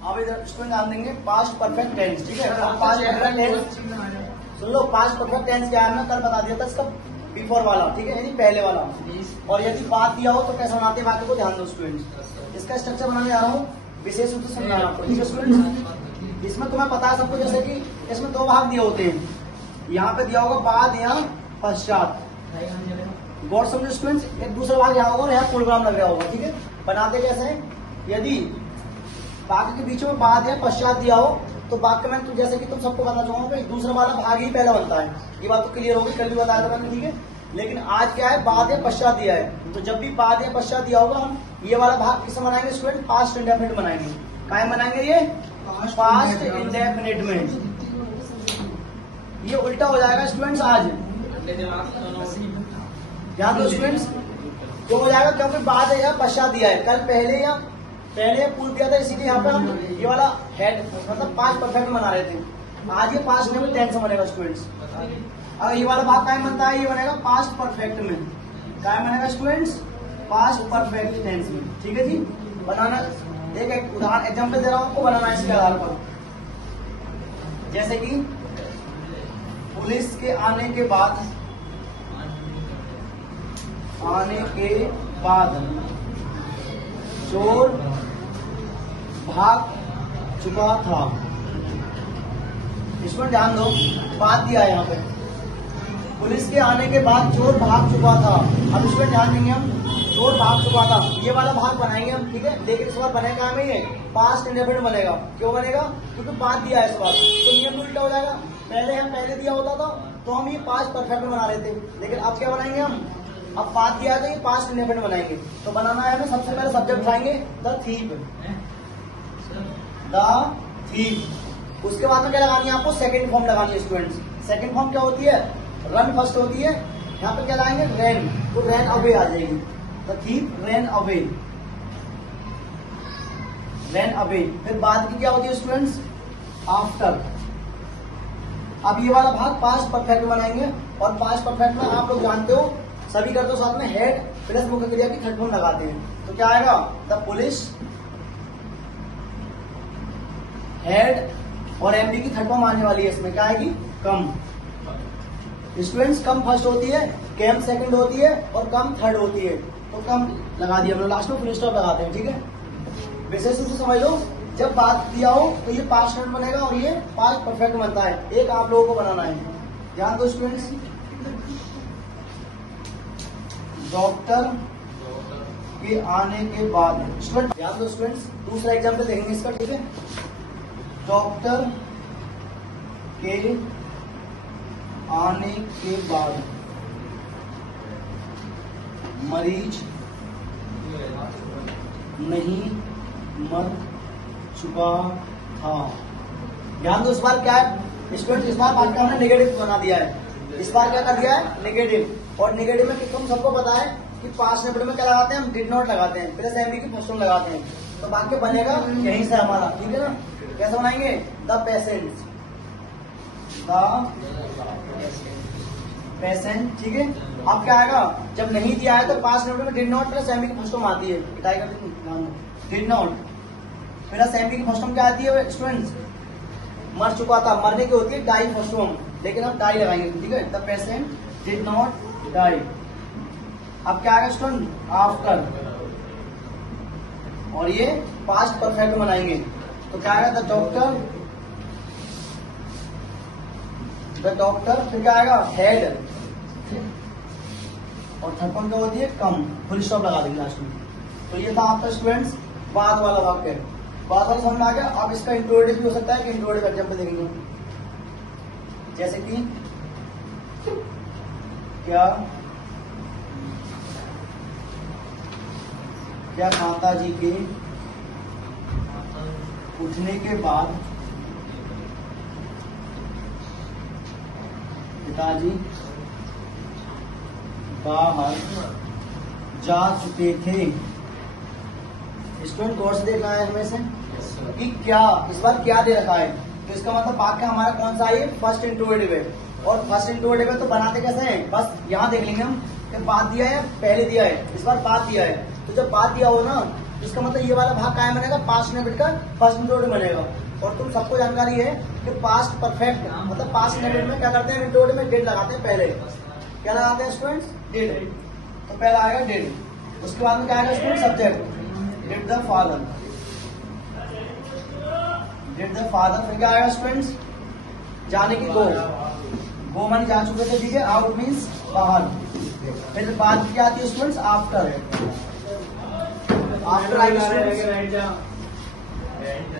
अब इधर स्टूडेंट ध्यान देंगे पास्ट परफेक्ट टेंस, ठीक है। पास्ट परफेक्ट टेंस सुन लो, पास्ट परफेक्ट टेंस क्या है, मैं कल बता दिया था इसका बिफोर वाला, ठीक है, यानी पहले वाला। और यदि बात दिया हो तो कैसे बनाते हैं वाक्य को, ध्यान दो स्टूडेंट। इसका स्ट्रक्चर बनाने जा रहा हूँ, विशेष रूप से समझाना आपको, ठीक है स्टूडेंट। इसमें तुम्हें पता है सबको, जैसे कि इसमें दो भाग दिए होते हैं, यहाँ पे दिया होगा बाद या पश्चात, गौर समझो स्टूडेंट्स। एक दूसरा भाग यहाँ होगा और यहाँ प्रोग्राम लग रहा होगा, ठीक है। बनाते कैसे हैं, यदि वाक्य के बीच में बाद या पश्चात दिया हो तो वाक्य में तो जैसे कि तुम सबको बताना चाहूंगा कि दूसरा वाला भाग ही पहला बनता है। ये बात तो क्लियर होगी, कल भी बताया था मैंने, ठीक है। लेकिन आज क्या है, बाद या पश्चात दिया है, तो जब भी बाद या पश्चात दिया होगा हम ये वाला भाग किससे बनाएंगे स्टूडेंट, पास्ट इंडेफिनिट बनाएंगे। क्या बनाएंगे, ये पास्ट इंडेफिनिट में। ये उल्टा हो जाएगा स्टूडेंट्स आज, ध्यान दो स्टूडेंट्स। क्यों हो जाएगा, क्योंकि बाद या पश्चात दिया है, कल पहले पूर्व दिया था, इसीलिए यहाँ पे हम ये वाला हेड मतलब पास्ट परफेक्ट में बना रहे थे। आज ये पास्ट में टेंस में बनेगा स्टूडेंट्स। अगर ये वाला भाग कायम बनता है, ये बनेगा पास्ट परफेक्ट में। कायम बनेगा स्टूडेंट्स पास्ट परफेक्ट टेंस में, ठीक है जी। बनाना एक उदाहरण एग्जाम्पल दे रहा हूँ आपको, बनाना इसके आधार पर। जैसे कि पुलिस के आने के बाद चोर भाग चुका था। इसमें ध्यान दो, बात दिया है यहाँ पे, पुलिस के आने के बाद चोर भाग चुका था। अब इसमें ध्यान देंगे हम, चोर भाग चुका था, ये वाला भाग बनाएंगे हम, ठीक है। लेकिन इस बार बनेगा हमें ये पास्ट इंडेफिनिट बनेगा। क्यों बनेगा, क्योंकि बात दिया है इस बार, तो नियम उल्टा हो जाएगा। पहले दिया होता था तो हम ये पास्ट परफेक्ट में बना रहे थे, लेकिन अब क्या बनाएंगे हम, अब बात दिया है तो ये पास्ट इंडेफिनिट बनाएंगे। तो बनाना है हमें, सबसे पहले सब्जेक्ट उठाएंगे द थीफ, उसके बाद में क्या लगानी है आपको, सेकंड फॉर्म लगानी है स्टूडेंट्स। सेकंड फॉर्म क्या होती है, रन फर्स्ट होती है। यहाँ पे क्या लगाएंगे, रैन, तो रैन अवे आ जाएगी, the thief ran away, ran away. फिर बाद की क्या होती है स्टूडेंट्स, आफ्टर। अब ये वाला भाग पास्ट परफेक्ट बनाएंगे, और पास्ट परफेक्ट में आप लोग जानते हो, सभी करते हो साथ में हेड प्लस मुख्य क्रिया की थर्ड फॉर्म लगाते हैं। तो क्या आएगा, द पुलिस हेड, और एमडी की थर्ड फॉर्म आने वाली है इसमें, क्या आएगी, कम। स्टूडेंट्स कम फर्स्ट होती है, कैम सेकंड होती है, और कम थर्ड होती है। तो कम लगा दिया हम लोग, लास्ट में फुल स्टॉप लगाते हैं, ठीक है। विशेष रूप से समझ लो, जब बात दिया हो तो ये पास्ट टेंस बनेगा और ये पास्ट परफेक्ट बनता है। एक आप लोगों को बनाना है, ध्यान दो स्टूडेंट्स। डॉक्टर के आने के बाद, स्टूडेंट ध्यान दो स्टूडेंट्स, दूसरा एग्जाम्पल देखेंगे इसका, ठीक है। डॉक्टर के आने के बाद मरीज नहीं मर चुका था। ध्यान दो, इस बार क्या है स्टूडेंट, इस बार वाक्य हमने नेगेटिव बना दिया है। इस बार क्या कर दिया है, नेगेटिव। और नेगेटिव में तुम सबको पता है कि पास्ट इंडेफिनिट में क्या लगाते हैं हम, डिड नॉट लगाते हैं, प्लस एमबी की फर्स्ट फॉर्म लगाते हैं। तो वाक्य बनेगा यहीं से हमारा, ठीक है ना। कैसे बनाएंगे, द पेशेंट, ठीक है। अब क्या आएगा, जब नहीं दिया है तो पास्ट इंडेफिनिट में डिड नॉट प्लस एमबी की फर्स्ट फॉर्म आती है, डिड नॉट प्लस एमबी की फर्स्ट फॉर्म क्या आती है स्टूडेंट्स, मर चुका था, मरने की होती है डाई फर्स्ट फॉर्म, लेकिन हम डाई लगाएंगे, ठीक है। The patient did not die. अब क्या आएगा स्टूडेंट, आफ्टर, और ये पास्ट परफेक्ट बनाएंगे। तो क्या आएगा, द डॉक्टर, फिर क्या आएगा, हेड, और थर्ड फॉर्म क्या होती है, कम, फुल स्टॉप लगा देंगे लास्ट में। तो ये था आपका स्टूडेंट्स बाद वाला वाक्य। बाद वाला समझ में आ गया। अब इसका इंट्रोडक्टिव भी हो सकता है कि इंट्रोडक्टिव एग्जाम्पल देखेंगे, जैसे कि क्या माता जी के उठने के बाद पिताजी बाहर जा चुके थे। स्टूडेंट गौर से देखना है हमें से कि क्या इस बार क्या दे रखा है, तो इसका मतलब वाक्य हमारा कौन सा है, फर्स्ट इंट्रोगेटिव है। और फर्स्ट इंट्रोगेटिव है तो बनाते कैसे हैं, बस यहाँ देख लेंगे हम कि बात दिया है पहले दिया है, इस बार बात दिया है। तो जब बात दिया हो ना इसका मतलब ये वाला भाग कायम बनेगा, पास्ट इंडेफिनिट का फर्स्ट इंटरोड बनेगा। और तुम सबको जानकारी है कि पास्ट परफेक्ट मतलब पास्ट इंडेफिनिट में क्या करते हैं, इंटरोड में डेड लगाते हैं पहले। क्या लगाते हैं स्टूडेंट्स? डेड। तो पहला आएगा डेड, उसके बाद में क्या आएगा student? Subject, did the father, did the father. फिर क्या आएगा स्टूडेंट्स? जाने की गो, गो मानी जा चुके थे, ठीक है। आउट मीन्स बाहर। फिर बाद क्या आती है स्टूडेंट्स? आफ्टर, आफ्टर आएगा स्टूडेंट्स